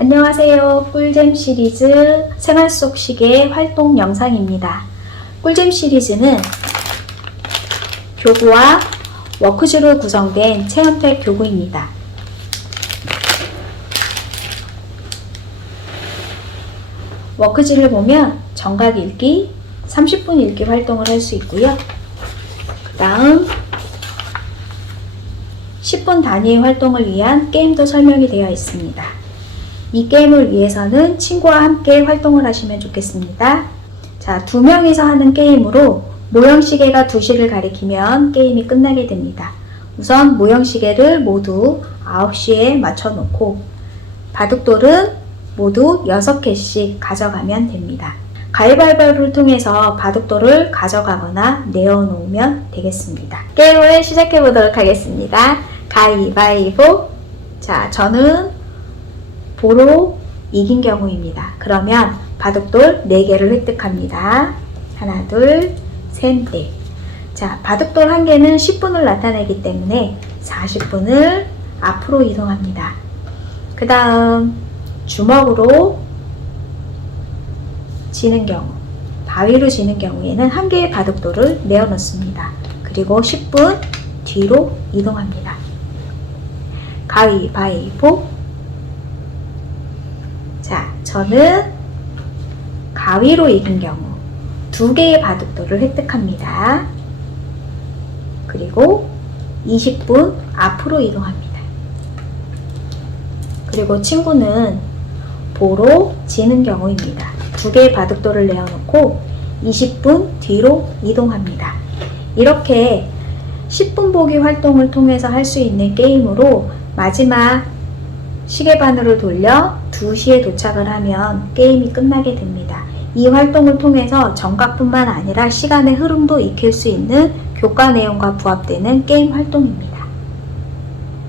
안녕하세요. 꿀잼 시리즈 생활 속 시계 활동 영상입니다. 꿀잼 시리즈는 교구와 워크지로 구성된 체험팩 교구입니다. 워크지를 보면 정각 읽기, 30분 읽기 활동을 할 수 있고요. 그 다음 10분 단위의 활동을 위한 게임도 설명이 되어 있습니다. 이 게임을 위해서는 친구와 함께 활동을 하시면 좋겠습니다. 자, 두 명이서 하는 게임으로 모형시계가 2시를 가리키면 게임이 끝나게 됩니다. 우선 모형시계를 모두 9시에 맞춰놓고 바둑돌은 모두 6개씩 가져가면 됩니다. 가위바위보를 통해서 바둑돌을 가져가거나 내어놓으면 되겠습니다. 게임을 시작해 보도록 하겠습니다. 가위바위보. 자, 저는 보로 이긴 경우입니다. 그러면 바둑돌 4개를 획득합니다. 하나, 둘, 셋, 넷. 자, 바둑돌 한 개는 10분을 나타내기 때문에 40분을 앞으로 이동합니다. 그 다음, 주먹으로 지는 경우, 바위로 지는 경우에는 한 개의 바둑돌을 내어 놓습니다. 그리고 10분 뒤로 이동합니다. 가위 바위 보. 자, 저는 가위로 이긴 경우 두 개의 바둑돌을 획득합니다. 그리고 20분 앞으로 이동합니다. 그리고 친구는 보로 지는 경우입니다. 두 개의 바둑돌을 내어놓고 20분 뒤로 이동합니다. 이렇게 10분 보기 활동을 통해서 할 수 있는 게임으로 마지막 시계바늘을 돌려 2시에 도착을 하면 게임이 끝나게 됩니다. 이 활동을 통해서 정각뿐만 아니라 시간의 흐름도 익힐 수 있는 교과 내용과 부합되는 게임 활동입니다.